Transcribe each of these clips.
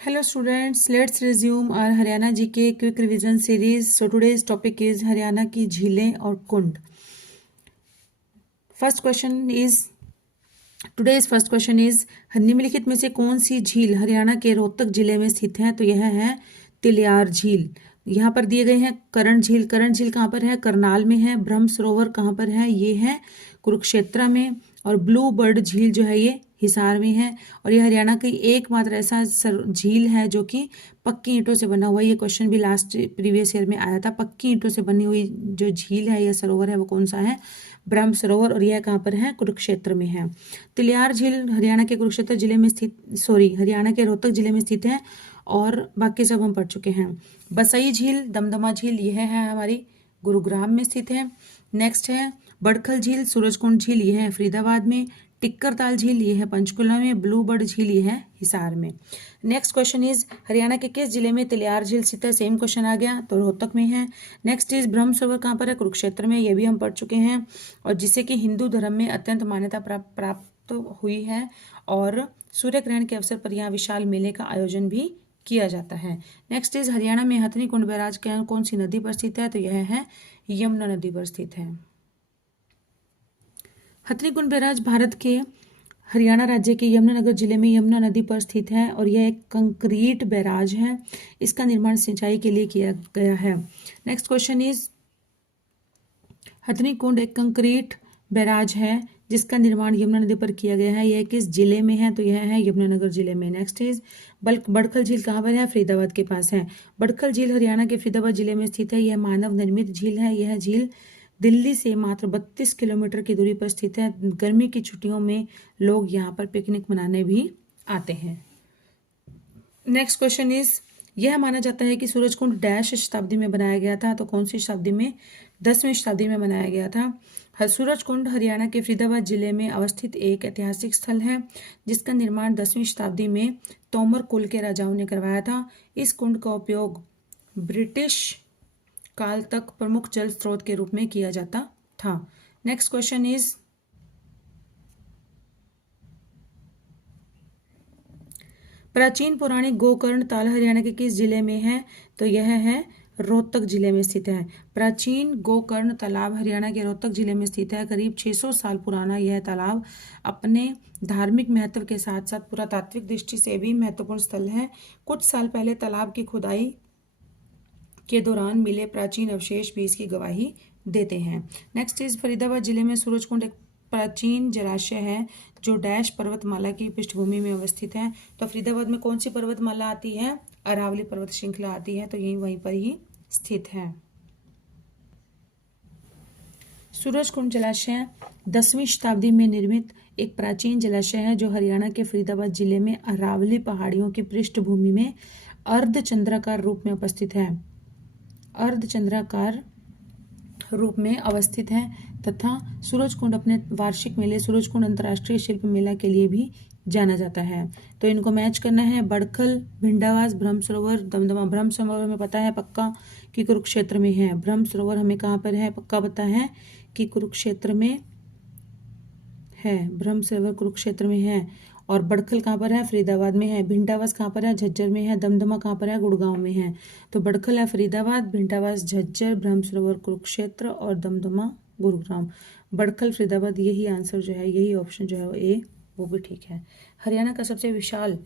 Hello students, let's resume our Haryana GK quick revision series. So today's topic is Haryana की झीलें और कुंड. Today's first question is निम्नलिखित में से कौन सी झील हरियाणा के रोहतक जिले में स्थित है? तो यह है तिलियार झील. यहाँ पर दिए गए हैं करण झील. करण झील कहाँ पर है? करनाल में है. ब्रह्म सरोवर कहाँ पर है? ये है कुरुक्षेत्र में. और ब्लू बर्ड झील जो है ये हिसार में है. और ये हरियाणा की एकमात्र ऐसा झील है जो कि पक्की ईंटों से बना हुआ है. ये क्वेश्चन भी लास्ट प्रीवियस ईयर में आया था. पक्की ईंटों से बनी हुई जो झील है या सरोवर है वो कौन सा है? ब्रह्म सरोवर. और यह कहाँ पर है? कुरुक्षेत्र में है. तिलियार झील हरियाणा के कुरुक्षेत्र जिले में हरियाणा के रोहतक जिले में स्थित है. और बाकी सब हम पढ़ चुके हैं. बसई झील, दमदमा झील यह है हमारी गुरुग्राम में स्थित है. नेक्स्ट है बड़खल झील, सूरजकुंड झील यह है फरीदाबाद में. टिक्करताल झील ये है पंचकुला में. ब्लू बर्ड झील ये है हिसार में. नेक्स्ट क्वेश्चन इज हरियाणा के किस जिले में तिलियार झील स्थित है? सेम क्वेश्चन आ गया, तो रोहतक में है. नेक्स्ट इज ब्रह्म सरोवर कहाँ पर है? कुरुक्षेत्र में. ये भी हम पढ़ चुके हैं. और जिसे कि हिंदू धर्म में अत्यंत मान्यता प्राप्त हुई है. और सूर्य ग्रहण के अवसर पर यहाँ विशाल मेले का आयोजन भी किया जाता है. नेक्स्ट इज हरियाणा में हथनी कुंड बैराज कौन सी नदी पर स्थित है? तो यह है यमुना नदी पर स्थित है. हथनी कुंड बैराज भारत के हरियाणा राज्य के यमुनानगर जिले में यमुना नदी पर स्थित है. और यह एक कंक्रीट बैराज है. इसका निर्माण सिंचाई के लिए किया गया है. नेक्स्ट क्वेश्चन इज हथनी कुंड एक कंक्रीट बैराज है जिसका निर्माण यमुना नदी पर किया गया है. यह किस जिले में है? तो यह है यमुनानगर जिले में. नेक्स्ट इज बड़खल झील कहाँ पर है? फरीदाबाद के पास है. बड़खल झील हरियाणा के फरीदाबाद जिले में स्थित है. यह मानव निर्मित झील है. यह झील दिल्ली से मात्र 32 किलोमीटर की दूरी पर स्थित है. गर्मी की छुट्टियों में लोग यहाँ पर पिकनिक मनाने भी आते हैं. नेक्स्ट क्वेश्चन इज यह माना जाता है कि सूरजकुंड डैश शताब्दी में बनाया गया था? तो कौन सी शताब्दी में? 10वीं शताब्दी में बनाया गया था. सूरजकुंड हरियाणा के फरीदाबाद जिले में अवस्थित एक ऐतिहासिक स्थल है जिसका निर्माण 10वीं शताब्दी में तोमर कुल के राजाओं ने करवाया था. इस कुंड का उपयोग ब्रिटिश काल तक प्रमुख जल स्रोत के रूप में किया जाता था. नेक्स्ट क्वेश्चन इज प्राचीन पौराणिक गोकर्ण ताल हरियाणा के किस जिले में है? तो यह है रोहतक जिले में स्थित है. प्राचीन गोकर्ण तालाब हरियाणा के रोहतक जिले में स्थित है. करीब 600 साल पुराना यह तालाब अपने धार्मिक महत्व के साथ साथ पुरातात्विक दृष्टि से भी महत्वपूर्ण स्थल है. कुछ साल पहले तालाब की खुदाई के दौरान मिले प्राचीन अवशेष भी इसकी गवाही देते हैं. नेक्स्ट इज फरीदाबाद जिले में सूरजकुंड एक प्राचीन जलाशय है जो डैश पर्वतमाला की पृष्ठभूमि में अवस्थित है. तो फरीदाबाद में कौन सी पर्वतमाला आती है? अरावली पर्वत श्रृंखला आती है. तो यही वहीं पर ही स्थित है. सूरजकुंड जलाशय 10वीं शताब्दी में निर्मित एक प्राचीन जलाशय है जो हरियाणा के फरीदाबाद जिले में अरावली पहाड़ियों की पृष्ठभूमि में अर्धचंद्राकार रूप में उपस्थित है. अर्धचंद्राकार रूप में अवस्थित है तथा सूरजकुंड अपने वार्षिक मेले सूरजकुंड अंतर्राष्ट्रीय शिल्प मेला के लिए भी जाना जाता है. तो इनको मैच करना है. बड़खल, भिंडावास, ब्रह्म सरोवर, दमदमा. ब्रह्म सरोवर हमें पता है पक्का कि कुरुक्षेत्र में है. ब्रह्म सरोवर हमें कहाँ पर है? पक्का पता है कि कुरुक्षेत्र में है. ब्रह्म सरोवर कुरुक्षेत्र में है. और बड़खल कहाँ पर है? फरीदाबाद में है. भिंडावास कहाँ पर है? झज्जर में है. दमदमा कहाँ पर है? गुड़गांव में है. तो बड़खल है फरीदाबाद, भिंडावास झज्जर, ब्रह्म सरोवर कुरुक्षेत्र और दमदमा गुरुग्राम. बड़खल फरीदाबाद, यही आंसर जो है, यही ऑप्शन जो है ए वो भी ठीक है. हरियाणा का सबसे विशाल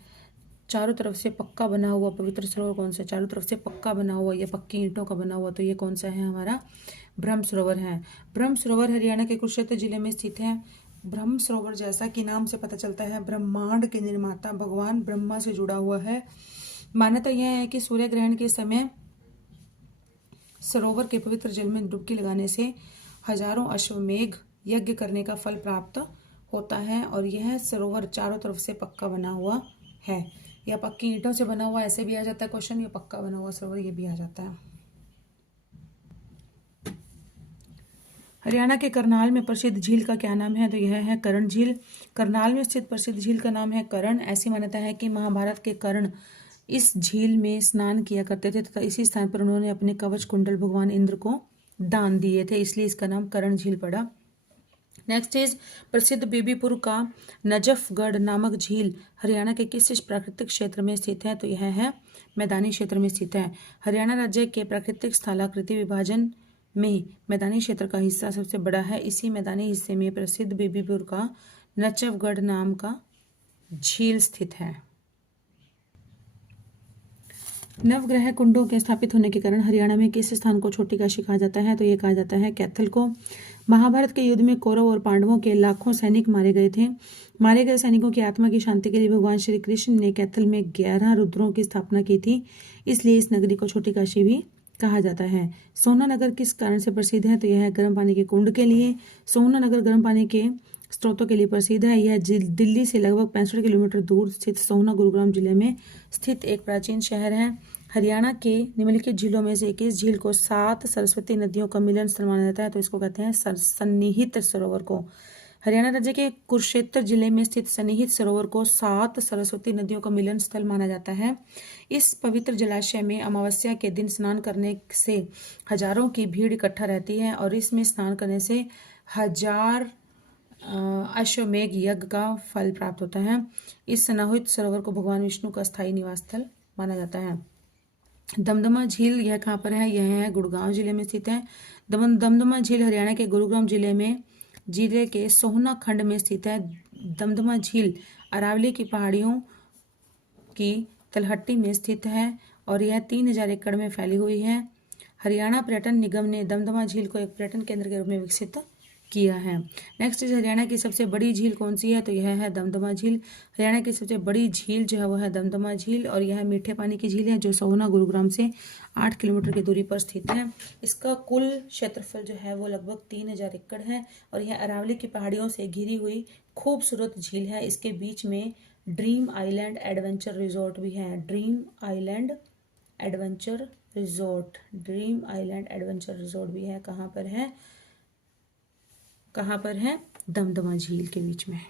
चारों तरफ से पक्का बना हुआ पवित्र सरोवर कौन सा? चारों तरफ से पक्का बना हुआ या पक्की ईंटों का बना हुआ, तो ये कौन सा है? हमारा ब्रह्म सरोवर है. ब्रह्म सरोवर हरियाणा के कुरुक्षेत्र जिले में स्थित है. ब्रह्म सरोवर जैसा कि नाम से पता चलता है ब्रह्मांड के निर्माता भगवान ब्रह्मा से जुड़ा हुआ है. मान्यता यह है कि सूर्य ग्रहण के समय सरोवर के पवित्र जल में डुबकी लगाने से हजारों अश्वमेघ यज्ञ करने का फल प्राप्त होता है. और यह सरोवर चारों तरफ से पक्का बना हुआ है या पक्की ईंटों से बना हुआ, ऐसे भी आ जाता है क्वेश्चन. ये पक्का बना हुआ सरोवर, ये भी आ जाता है. हरियाणा के करनाल में प्रसिद्ध झील का क्या नाम है? तो यह है करण झील. करनाल में स्थित प्रसिद्ध झील का नाम है करण. ऐसी मान्यता है कि महाभारत के कर्ण इस झील में स्नान किया करते थे तथा इसी स्थान पर उन्होंने अपने कवच कुंडल भगवान इंद्र को दान दिए थे, इसलिए इसका नाम करण झील पड़ा. नेक्स्ट इज प्रसिद्ध बीबीपुर का नजफगढ़ नामक झील हरियाणा के किस प्राकृतिक क्षेत्र में स्थित है? तो यह है मैदानी क्षेत्र में स्थित है। हरियाणा राज्य के प्राकृतिक स्थलाकृति विभाजन में मैदानी क्षेत्र का हिस्सा सबसे बड़ा है। इसी मैदानी हिस्से में प्रसिद्ध बीबीपुर का नजफगढ़ नाम का झील स्थित है। नवग्रह कुंडों के स्थापित होने के कारण हरियाणा में किस स्थान को छोटी काशी कहा जाता है? तो ये कहा जाता है कैथल को। महाभारत के युद्ध में कौरव और पांडवों के लाखों सैनिक मारे गए थे। मारे गए सैनिकों की आत्मा की शांति के लिए भगवान श्री कृष्ण ने कैथल में 11 रुद्रों की स्थापना की थी, इसलिए इस नगरी को छोटी काशी भी कहा जाता है। सोहना नगर किस कारण से प्रसिद्ध है? तो यह गर्म पानी के कुंड के लिए। सोहना नगर गर्म पानी के स्रोतों के लिए प्रसिद्ध है। यह दिल्ली से लगभग 65 किलोमीटर दूर स्थित सोहना गुरुग्राम जिले में स्थित एक प्राचीन शहर है। हरियाणा के निम्नलिखित झीलों में से किस झील को 7 सरस्वती नदियों का मिलन स्थल माना जाता है? तो इसको कहते हैं सन्निहित सरोवर को। हरियाणा राज्य के कुरुक्षेत्र जिले में स्थित सन्निहित सरोवर को 7 सरस्वती नदियों का मिलन स्थल माना जाता है। इस पवित्र जलाशय में अमावस्या के दिन स्नान करने से हजारों की भीड़ इकट्ठा रहती है और इसमें स्नान करने से 1000 अश्वमेघ यज्ञ का फल प्राप्त होता है। इस सन्निहित सरोवर को भगवान विष्णु का स्थायी निवास स्थल माना जाता है। दमदमा झील यह कहाँ पर है? यह है गुड़गांव जिले में स्थित है। दमदमा झील हरियाणा के गुरुग्राम जिले के सोहना खंड में स्थित है। दमदमा झील अरावली की पहाड़ियों की तलहटी में स्थित है और यह 3000 एकड़ में फैली हुई है। हरियाणा पर्यटन निगम ने दमदमा झील को एक पर्यटन केंद्र के रूप में विकसित किया है। नेक्स्ट इज हरियाणा की सबसे बड़ी झील कौन सी है? तो यह है दमदमा झील। हरियाणा की सबसे बड़ी झील जो है वो है दमदमा झील और यह मीठे पानी की झील है जो सोहना गुरुग्राम से 8 किलोमीटर की दूरी पर स्थित है। इसका कुल क्षेत्रफल जो है वो लगभग 3000 एकड़ है और यह अरावली की पहाड़ियों से घिरी हुई खूबसूरत झील है। इसके बीच में ड्रीम आइलैंड एडवेंचर रिजॉर्ट भी है। ड्रीम आइलैंड एडवेंचर रिजॉर्ट भी है। कहाँ पर है? दमदमा झील के बीच में।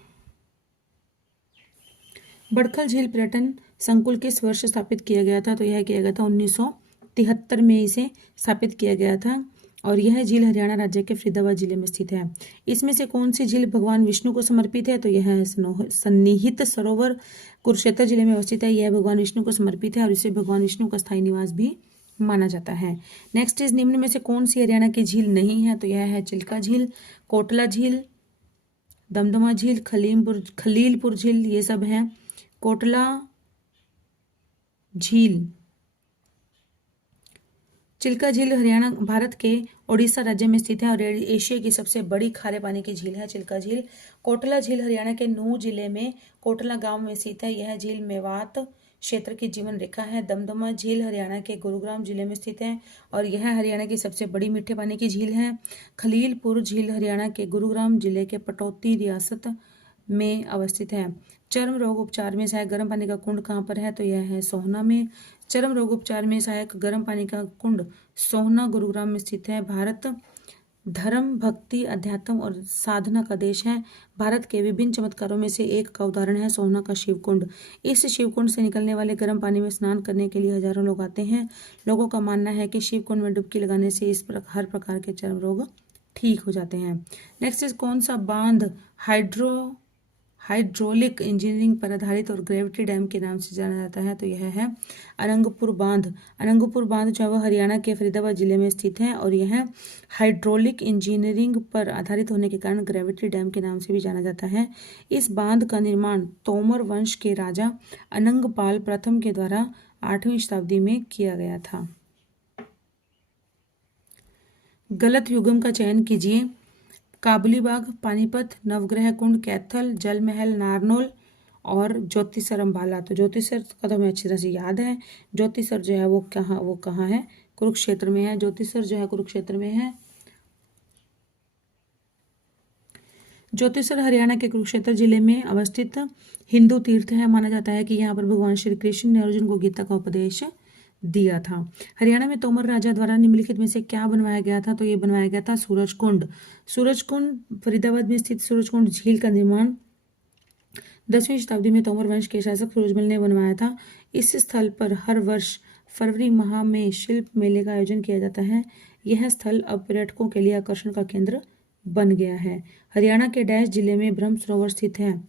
बड़खल झील पर्यटन संकुल किस वर्ष स्थापित किया गया था? तो यह किया गया था 1973 में इसे स्थापित किया गया था और यह झील हरियाणा राज्य के फरीदाबाद जिले में स्थित है। इसमें से कौन सी झील भगवान विष्णु को समर्पित है? तो यह है सन्निहित सरोवर कुरुक्षेत्र जिले में अवस्थित है। यह भगवान विष्णु को समर्पित है और इसे भगवान विष्णु का स्थायी निवास भी माना जाता है। नेक्स्ट इज निम्न में से कौन सी हरियाणा की झील नहीं है? तो यह है चिल्का झील, कोटला झील, दमदमा झील, खलीलपुर झील, ये सब हैं। कोटला झील, चिल्का झील हरियाणा भारत के ओडिशा राज्य में स्थित है और एशिया की सबसे बड़ी खारे पानी की झील है चिल्का झील। कोटला झील हरियाणा के नूह जिले में कोटला गांव में स्थित है। यह झील मेवात क्षेत्र की जीवन रेखा है। दमदमा झील हरियाणा के गुरुग्राम जिले में स्थित है और यह हरियाणा की सबसे बड़ी मीठे पानी की झील है। खलीलपुर झील हरियाणा के गुरुग्राम जिले के पटौती रियासत में अवस्थित है। चर्म रोग उपचार में सहायक गर्म पानी का कुंड कहाँ पर है? तो यह है सोहना में। चर्म रोग उपचार में सहायक गर्म पानी का कुंड सोहना गुरुग्राम में स्थित है। भारत धर्म, भक्ति, अध्यात्म और साधना का देश है। भारत के विभिन्न चमत्कारों में से एक का उदाहरण है सोहना का शिवकुंड। इस शिवकुंड से निकलने वाले गर्म पानी में स्नान करने के लिए हजारों लोग आते हैं। लोगों का मानना है कि शिवकुंड में डुबकी लगाने से हर प्रकार के चर्म रोग ठीक हो जाते हैं। नेक्स्ट इज कौन सा बांध हाइड्रोलिक इंजीनियरिंग पर आधारित और ग्रेविटी डैम के नाम से जाना जाता है? तो यह है अनंगपुर बांध। अनंगपुर बांध जो है वह हरियाणा के फरीदाबाद जिले में स्थित है और यह हाइड्रोलिक इंजीनियरिंग पर आधारित होने के कारण ग्रेविटी डैम के नाम से भी जाना जाता है। इस बांध का निर्माण तोमर वंश के राजा अनंगपाल प्रथम के द्वारा 8वीं शताब्दी में किया गया था। गलत युग्म का चयन कीजिए। काबुली बाग, पानीपत, नवग्रह कुंड, कैथल, जल महल, नारनौल और ज्योतिसर अम्बाला। तो ज्योतिसर का तो हमें अच्छी तरह से याद है। ज्योतिसर जो है वो कहाँ है? कुरुक्षेत्र में है। ज्योतिसर जो है कुरुक्षेत्र में है। ज्योतिसर हरियाणा के कुरुक्षेत्र जिले में अवस्थित हिंदू तीर्थ है। माना जाता है कि यहाँ पर भगवान श्री कृष्ण ने अर्जुन को गीता का उपदेश दिया था। हरियाणा में तोमर राजा द्वारा निम्नलिखित में से क्या बनवाया गया था? तो ये बनवाया गया था सूरज कुंड। सूरज कुंड फरीदाबाद में स्थित सूरज कुंड झील का निर्माण 10वीं शताब्दी में तोमर वंश के शासक सूरजमल ने बनवाया था। इस स्थल पर हर वर्ष फरवरी माह में शिल्प मेले का आयोजन किया जाता है। यह स्थल अब पर्यटकों के लिए आकर्षण का केंद्र बन गया है। हरियाणा के डैश जिले में ब्रह्म सरोवर स्थित है।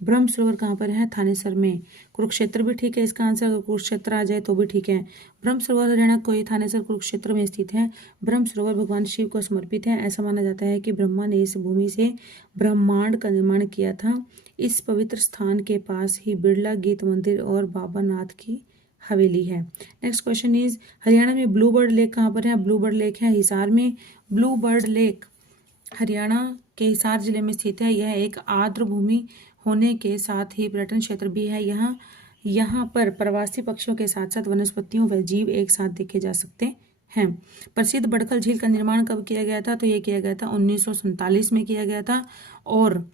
ब्रह्म सरोवर कहाँ पर है? थानेसर में। कुरुक्षेत्र भी ठीक है इसका आंसर, अगर कुरुक्षेत्र आ जाए तो भी ठीक है। ब्रह्म सरोवर हरियाणा कोई थानेसर कुरुक्षेत्र में स्थित है। ब्रह्म सरोवर भगवान शिव को समर्पित है। ऐसा माना जाता है कि ब्रह्मा ने इस भूमि से ब्रह्मांड का निर्माण किया था। इस पवित्र स्थान के पास ही बिरला गीत मंदिर और बाबा नाथ की हवेली है। नेक्स्ट क्वेश्चन इज, हरियाणा में ब्लू बर्ड लेक कहाँ पर है? ब्लू बर्ड लेक है हिसार में। ब्लू बर्ड लेक हरियाणा के हिसार जिले में स्थित है। यह एक आर्द्र भूमि होने के साथ ही पर्यटन क्षेत्र भी है। यहाँ पर प्रवासी पक्षियों के साथ साथ वनस्पतियों व जीव एक साथ देखे जा सकते हैं। प्रसिद्ध बड़खल झील का निर्माण कब किया गया था? तो यह किया गया था 1947 में किया गया था। और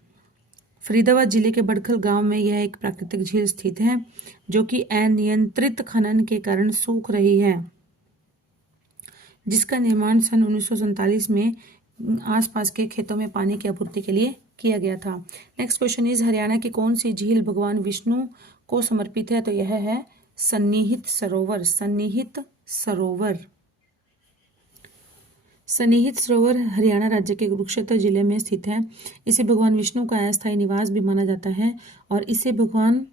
फरीदाबाद जिले के बड़खल गांव में यह एक प्राकृतिक झील स्थित है जो कि अनियंत्रित खनन के कारण सूख रही है, जिसका निर्माण सन 1947 में आसपास के खेतों में पानी की आपूर्ति के लिए किया गया था। नेक्स्ट क्वेश्चन इज, हरियाणा की कौन सी झील भगवान विष्णु को समर्पित है? तो यह है सन्निहित सरोवर। सन्निहित सरोवर सन्निहित सरोवर हरियाणा राज्य के कुरुक्षेत्र जिले में स्थित है। इसे भगवान विष्णु का अस्थायी निवास भी माना जाता है और इसे भगवान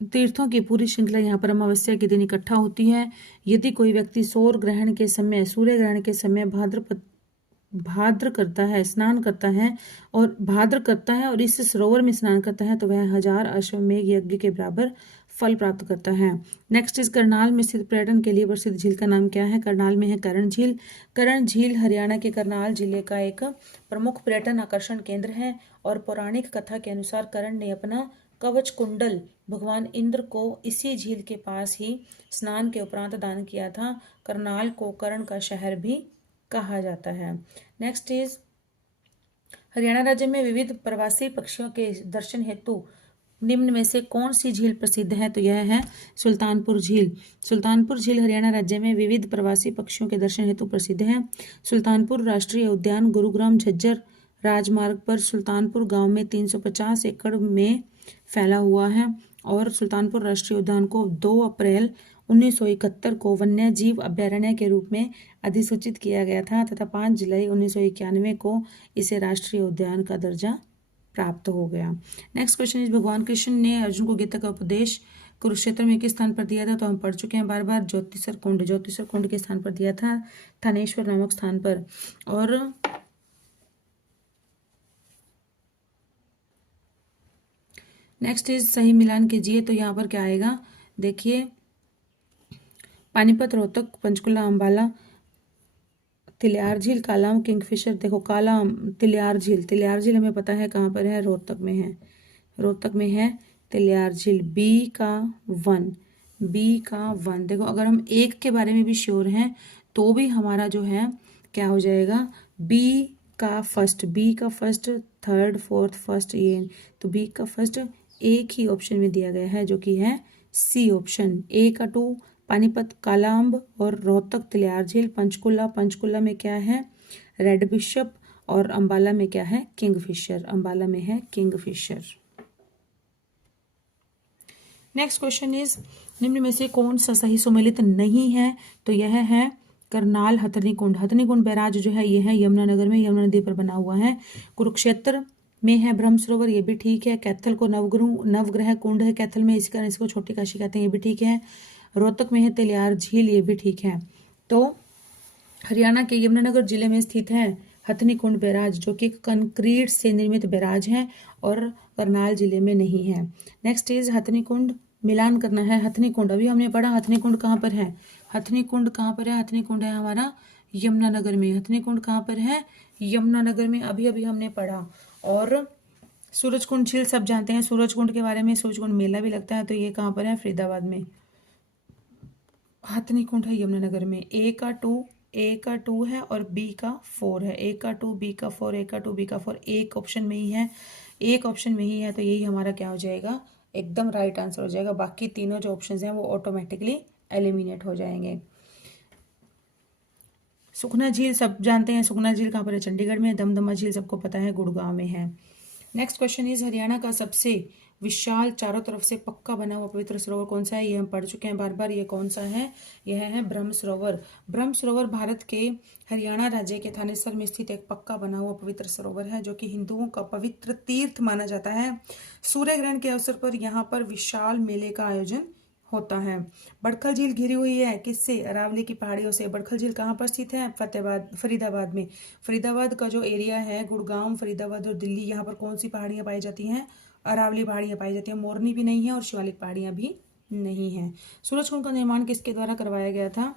तीर्थों की पूरी श्रृंखला यहाँ पर अमावस्या के दिन इकट्ठा होती है। यदि कोई व्यक्ति सूर्य ग्रहण के समय भाद्र करता है, स्नान करता है और इस सरोवर में स्नान करता है तो वह 1000 अश्वमेध यज्ञ के बराबर फल प्राप्त करता है। नेक्स्ट इज, करनाल में स्थित पर्यटन के लिए प्रसिद्ध झील का नाम क्या है? करनाल में है करण झील। करण झील हरियाणा के करनाल जिले का एक प्रमुख पर्यटन आकर्षण केंद्र है और पौराणिक कथा के अनुसार करण ने अपना कवच कुंडल भगवान इंद्र को इसी झील के पास ही स्नान के उपरांत दान किया था। करनाल को करण का शहर भी कहा जाता है। नेक्स्ट इज, हरियाणा राज्य में विविध प्रवासी पक्षियों के दर्शन हेतु निम्न में से कौन सी झील प्रसिद्ध है? तो यह है सुल्तानपुर झील। सुल्तानपुर झील हरियाणा राज्य में विविध प्रवासी पक्षियों के दर्शन हेतु प्रसिद्ध है। सुल्तानपुर राष्ट्रीय उद्यान गुरुग्राम झज्जर राजमार्ग पर सुल्तानपुर गांव में 350 एकड़ में फैला हुआ है और सुल्तानपुर राष्ट्रीय उद्यान को 2 अप्रैल 1971 को वन्य जीव अभ्यारण्य के रूप में अधिसूचित किया गया था तथा 5 जुलाई 1991 को इसे राष्ट्रीय उद्यान का दर्जा प्राप्त हो गया। नेक्स्ट क्वेश्चन इज, भगवान कृष्ण ने अर्जुन को गीता का उपदेश कुरुक्षेत्र में किस स्थान पर दिया था? तो हम पढ़ चुके हैं बार बार, ज्योतिषर कुंड के स्थान पर दिया था, थानेश्वर नामक स्थान पर। और नेक्स्ट इज, सही मिलान कीजिए। तो यहाँ पर क्या आएगा? देखिए, पानीपत, रोहतक, पंचकुला, अंबाला, तिलियार झील, कालाम, किंगफिशर। देखो कालाम, तिलियार झील हमें पता है कहाँ पर है, रोहतक में है तिलियार झील। बी का वन। देखो अगर हम एक के बारे में भी श्योर हैं तो भी हमारा जो है क्या हो जाएगा, बी का फर्स्ट, थर्ड, फोर्थ, फर्स्ट, ये तो बी का फर्स्ट एक ही ऑप्शन में दिया गया है जो कि है सी ऑप्शन। ए का 2 पानीपत, कालाअंब और रोहतक, तिलियार झील। पंचकुला में क्या है, रेड बिशप और अंबाला में क्या है, किंगफिशर। नेक्स्ट क्वेश्चन इज, निम्न में से कौन सा सही सुमेलित नहीं है? तो यह है करनाल हथनी कुंड बैराज जो है ये है यमुनानगर में, यमुना नदी पर बना हुआ है। कुरुक्षेत्र में है ब्रह्म सरोवर, ये भी ठीक है। कैथल को नवग्रह कुंड है कैथल में, इसी कारण इसको छोटी काशी कहते हैं, ये भी ठीक है। रोहतक में है तिलियार झील, ये भी ठीक है। तो हरियाणा के यमुनानगर जिले में स्थित है हथनी कुंड बैराज जो कि कंक्रीट से निर्मित बैराज है और करनाल जिले में नहीं है। नेक्स्ट इज, हथनी कुंड मिलान करना है। हथनी कुंड अभी हमने पढ़ा, हथनी कुंड कहाँ पर है? हथनी कुंड है हमारा यमुनानगर में। हथनी कुंड कहाँ पर है? यमुनानगर में, अभी हमने पढ़ा। और सूरजकुंड झील सब जानते हैं सूरजकुंड के बारे में, सूरजकुंड मेला भी लगता है, तो ये कहाँ पर है? फरीदाबाद में। हथनी कुंड है यमुनानगर में। ए का 2 है और बी का 4 है। ए का 2, बी का 4, एक ऑप्शन में ही है, तो यही हमारा क्या हो जाएगा, एकदम राइट आंसर हो जाएगा। बाकी तीनों जो ऑप्शंस हैं वो ऑटोमेटिकली एलिमिनेट हो जाएंगे। सुखना झील सब जानते हैं, सुखना झील कहाँ पर है? चंडीगढ़ में। दमदमा झील सबको पता है, गुड़गांव में है। नेक्स्ट क्वेश्चन इज, हरियाणा का सबसे विशाल चारों तरफ से पक्का बना हुआ पवित्र सरोवर कौन सा है? ये हम पढ़ चुके हैं बार बार। ये कौन सा है? यह है ब्रह्म सरोवर। ब्रह्म सरोवर भारत के हरियाणा राज्य के थानेसर में स्थित एक पक्का बना हुआ पवित्र सरोवर है, जो कि हिंदुओं का पवित्र तीर्थ माना जाता है। सूर्य ग्रहण के अवसर पर यहाँ पर विशाल मेले का आयोजन होता है। बड़खल झील घिरी हुई है किससे? अरावली की पहाड़ियों से। बड़खल झील कहाँ पर स्थित है? फरीदाबाद में। फरीदाबाद का जो एरिया है, गुड़गांव, फरीदाबाद और दिल्ली, यहाँ पर कौन सी पहाड़ियां पाई जाती हैं? अरावली पहाड़ियां पाई जाती हैं। मोरनी भी नहीं है और शिवालिक पहाड़ियां भी नहीं है। सूरजकुंड का निर्माण किसके द्वारा करवाया गया था?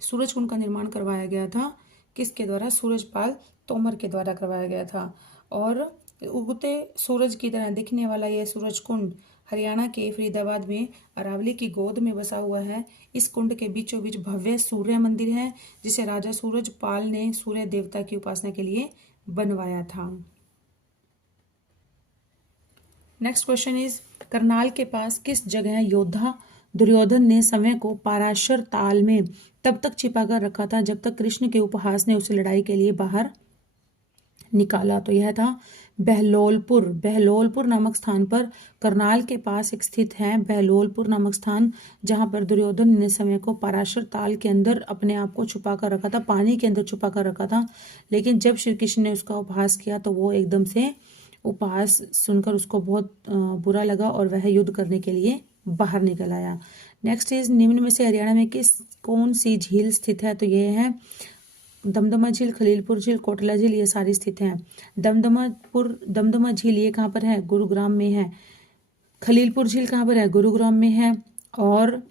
सूरजकुंड का निर्माण करवाया गया था किसके द्वारा? सूरजपाल तोमर के द्वारा करवाया गया था। और उगते सूरज की तरह दिखने वाला यह सूरजकुंड हरियाणा के फरीदाबाद में अरावली की गोद में बसा हुआ है। इस कुंड के बीचों बीच भव्य सूर्य मंदिर है, जिसे राजा सूरजपाल ने सूर्य देवता की उपासना के लिए बनवाया था। नेक्स्ट क्वेश्चन इज, करनाल के पास किस जगह योद्धा दुर्योधन ने समय को पाराशर ताल में तब तक छिपाकर रखा था जब तक कृष्ण के उपहास ने उसे लड़ाई के लिए बाहर निकाला? तो यह था बहलोलपुर। बहलोलपुर नामक स्थान पर करनाल के पास एक स्थित है बहलोलपुर नामक स्थान, जहां पर दुर्योधन ने समय को पराशर ताल के अंदर अपने आप को छुपा कर रखा था, पानी के अंदर छुपा कर रखा था। लेकिन जब श्री कृष्ण ने उसका उपहास किया तो वो एकदम से उपहास सुनकर उसको बहुत बुरा लगा और वह युद्ध करने के लिए बाहर निकल आया। नेक्स्ट इज, निम्न में से हरियाणा में कौन सी झील स्थित है? तो ये है दमदमा झील, खलीलपुर झील, कोटला झील, ये सारी स्थित हैं। दमदमा झील ये कहाँ पर है? गुरुग्राम में है। खलीलपुर झील कहाँ पर है? गुरुग्राम में है। और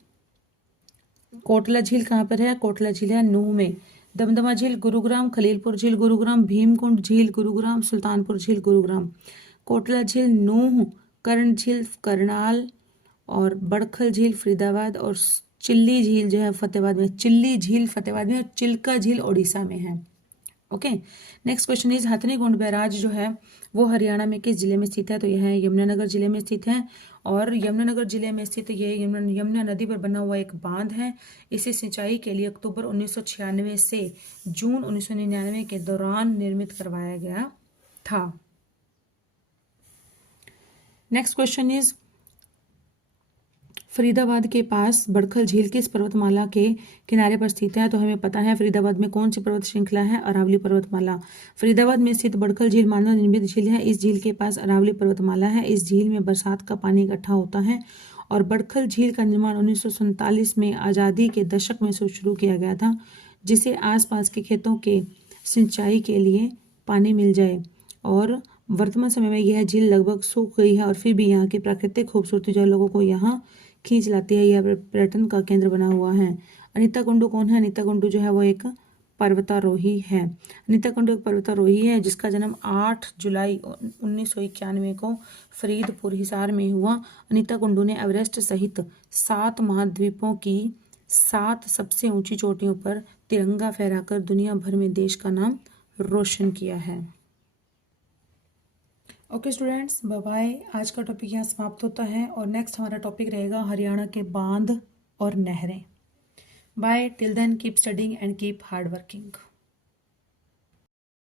कोटला झील कहाँ पर है? कोटला झील है नूह में। दमदमा झील गुरुग्राम, खलीलपुर झील गुरुग्राम, भीमकुंड झील गुरुग्राम, सुल्तानपुर झील गुरुग्राम। कोटला झील नूह, कर्ण झील करनाल, और बड़खल झील फरीदाबाद, और चिल्ली झील जो है फतेहाबाद में। चिल्ली झील फतेहाबाद में और चिल्का झील ओडिशा में है। Okay, next question is, Hathnikund barrage जो है वो हरियाणा में किस जिले में स्थित है? तो यह यमुनानगर जिले में स्थित है। और यमुनानगर जिले में स्थित ये यमुना नदी पर बना हुआ एक बांध है। इसे सिंचाई के लिए अक्टूबर 1996 से जून 1999 के दौरान निर्मित करवाया गया था। नेक्स्ट क्वेश्चन इज, फरीदाबाद के पास बड़खल झील किस पर्वतमाला के किनारे पर स्थित है? तो हमें पता है फरीदाबाद में कौन सी पर्वत श्रृंखला है? अरावली पर्वतमाला। फरीदाबाद में स्थित बड़खल झील मानव निर्मित झील है। इस झील के पास अरावली पर्वतमाला है। इस झील में बरसात का पानी इकट्ठा होता है। और बड़खल झील का निर्माण 1947 में आज़ादी के दशक में शुरू किया गया था, जिसे आसपास के खेतों के सिंचाई के लिए पानी मिल जाए। और वर्तमान समय में यह झील लगभग सूख गई है, और फिर भी यहाँ की प्राकृतिक खूबसूरती जो लोगों को यहाँ खींच लाती है। यह पर्यटन का केंद्र बना हुआ है। अनीता कुंडू कौन है? अनीता कुंडू जो है वो एक पर्वतारोही है। अनीता कुंडू एक पर्वतारोही है जिसका जन्म 8 जुलाई 1991 को फरीदपुर हिसार में हुआ। अनीता कुंडू ने एवरेस्ट सहित 7 महाद्वीपों की 7 सबसे ऊंची चोटियों पर तिरंगा फहराकर दुनिया भर में देश का नाम रोशन किया है। Okay students, bye bye. आज का टॉपिक यहाँ समाप्त होता है और नेक्स्ट हमारा टॉपिक रहेगा हरियाणा के बांध और नहरें। Bye, till then keep studying and keep hard working.